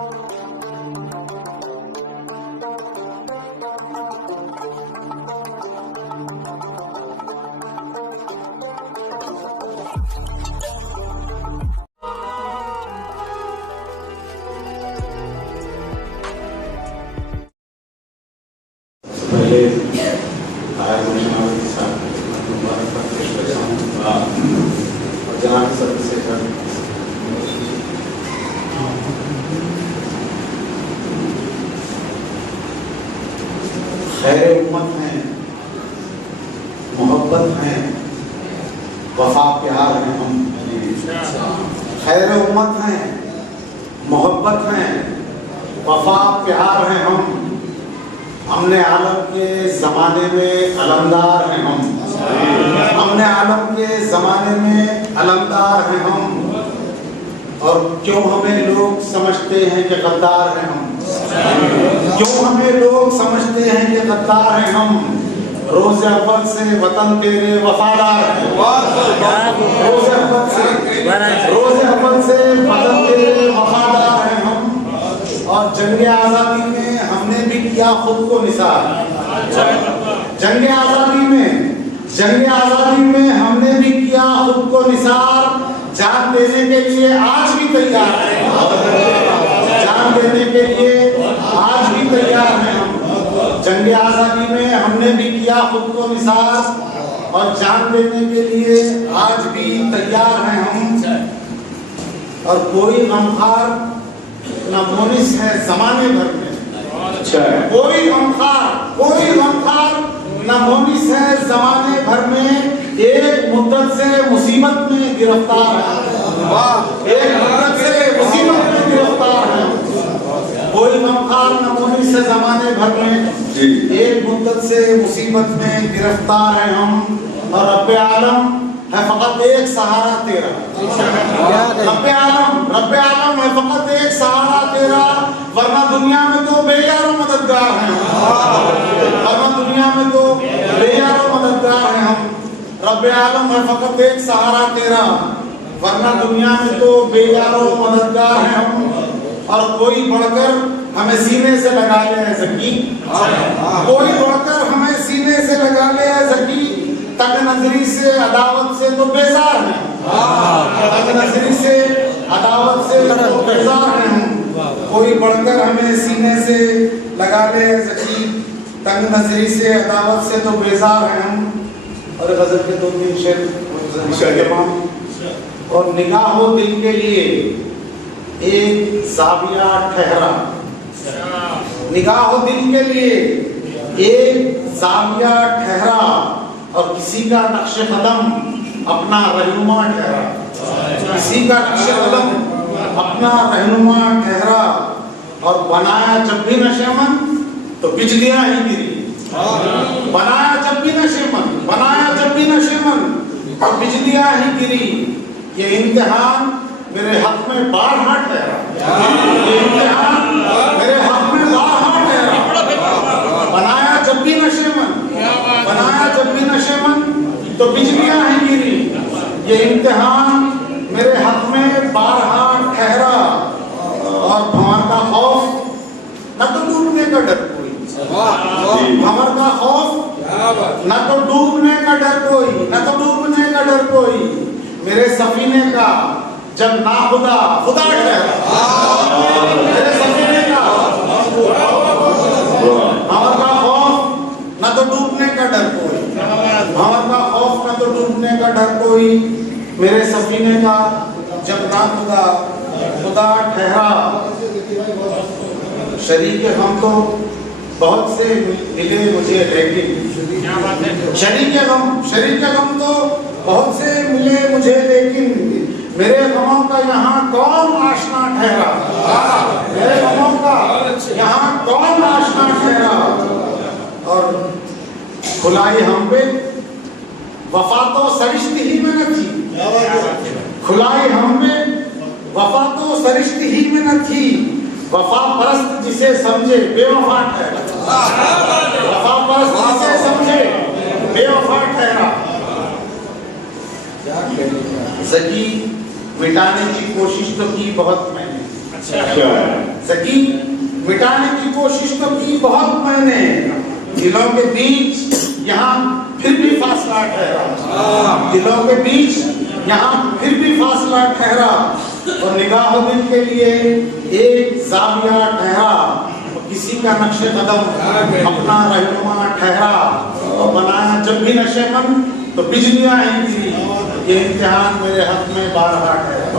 पहले आया घोषणा के साथ और जनाब सभी से खैर उम्मत हैं, मोहब्बत हैं, वफा प्यार हैं हम। खैर उम्मत हैं, मोहब्बत हैं, वफा प्यार हैं हम। हमने आलम के ज़माने में अलमदार हैं हम। हमने आलम के ज़माने में अलमदार हैं हम। और क्यों हमें लोग समझते हैं कि गद्दार हैं हम? क्यों हमें लोग समझते हैं कि गद्दार हैं हम? रोज़े अव्वल से वतन तेरे वफादार हैं। रोज़े अव्वल से वतन तेरे वफादार हैं हम। और जंग आज़ादी में हमने भी किया खुद को निसार। जंग आज़ादी में हमने भी किया खुद को निसार। जान देने के लिए आज भी तैयार हैं। जान देने के लिए आज भी तैयार हैं हम। जंग आज़ादी में हमने भी किया खुद को निसार और जान देने के लिए आज भी तैयार हैं हम। और कोई गमखार ना मोनिस है ज़माने भर में। कोई गमखार ना मोनिस है ज़माने भर में। एक मुद्दत से मुसीबत में गिरफ्तार है। एक मुद्दत से मुसीबत में गिरफ्तार है। कोई गमखार ना मोनिस है ज़माने भर में। एक मुद्दत से मुसीबत में गिरफ्तार है हम। और रब्बे आलम है फकत एक सहारा तेरा। रब्बे आलम है फकत एक सहारा तेरा। वरना दुनिया में तो बेयारो मददगार हैं। वरना दुनिया में तो बेयारो मददगार हैं हम। रब्बे आलम है फकत एक सहारा तेरा। वरना दुनिया में तो बेयारो मददगार हैं हम। और कोई बढ़कर हमें सीने से लगा ले है ज़की। कोई बढ़कर हमें सीने से लगा ले है ज़की। तक नजरी से अदावत से तो बेजार हैं। तक नजरी से अदावत से तो बेजार हैं। कोई बढ़कर हमें सीने से लगा ले ज़की। तक नजरी से अदावत से तो बेजार हैं हम। और गज़ल के 2-3 शेर और निगाहो दिल के लिए एक ज़ाविया ठहरा। निगाहो दिल के लिए एक ज़ाविया ठहरा। और किसी का नक्शे कदम अपना रहनुमा ठहरा। किसी का नक्शे कदम अपना रहनुमा ठहरा। और बनाया जब भी नशेमन तो बिजलियां ही गिरी। बनाया जब भी नशेमन और बिजलियां ही गिरी। ये इम्तिहान मेरे हक में बारहा ठहरा। ये इम्तिहान मेरे हक में बारहा ठहरा। बनाया जब भी नशेमन तो बिजलियां ही गिरी। ये इम्तिहान मेरे हक में बारहा ठहरा। और भंवर का खौफ न तो डूबने का डर कोई। भंवर का खौफ न तो डूबने का डर कोई। मेरे सफीने का जब नाखुदा खुदा ठहरा। मेरे सफीने का भंवर का खौफ न तो डूबने का डर कोई। भंवर का खौफ न तो डूबने का डर कोई। मेरे सफीने का जब नाखुदा खुदा ठहरा। शरीक हम तो बहुत से मिले मुझे लेकिन शरीक गम तो बहुत से मिले मुझे लेकिन मेरे गमों का यहाँ कौन आशना ठहरा। मेरे गमों का यहाँ कौन आशना ठहरा। और खुलाई हम पे वफा तो सरिश्त ही में न थी। खुलाई हम पे वफा तो सरिश्त ही में न थी। वफा परस्त जिसे समझे बेवफा ठहरा। वफा परस्त जिसे समझे बेवफा ठहरा। ज़की मिटाने की कोशिश तो की बहुत मैंने। जबकि मिटाने की कोशिश तो की बहुत मैंने, दिलों के बीच यहाँ फिर भी फासला ठहरा, दिलों के बीच यहाँ फिर भी फासला ठहरा, और निगाह दिल के लिए एक जाविया ठहरा, और किसी का नक्शे कदम अपना रहनुमा ठहरा, और बनाया जब भी नशेमंद तो बिजलियां ही गिरी, ये इम्तिहान मेरे हक में बारहा ठहरा।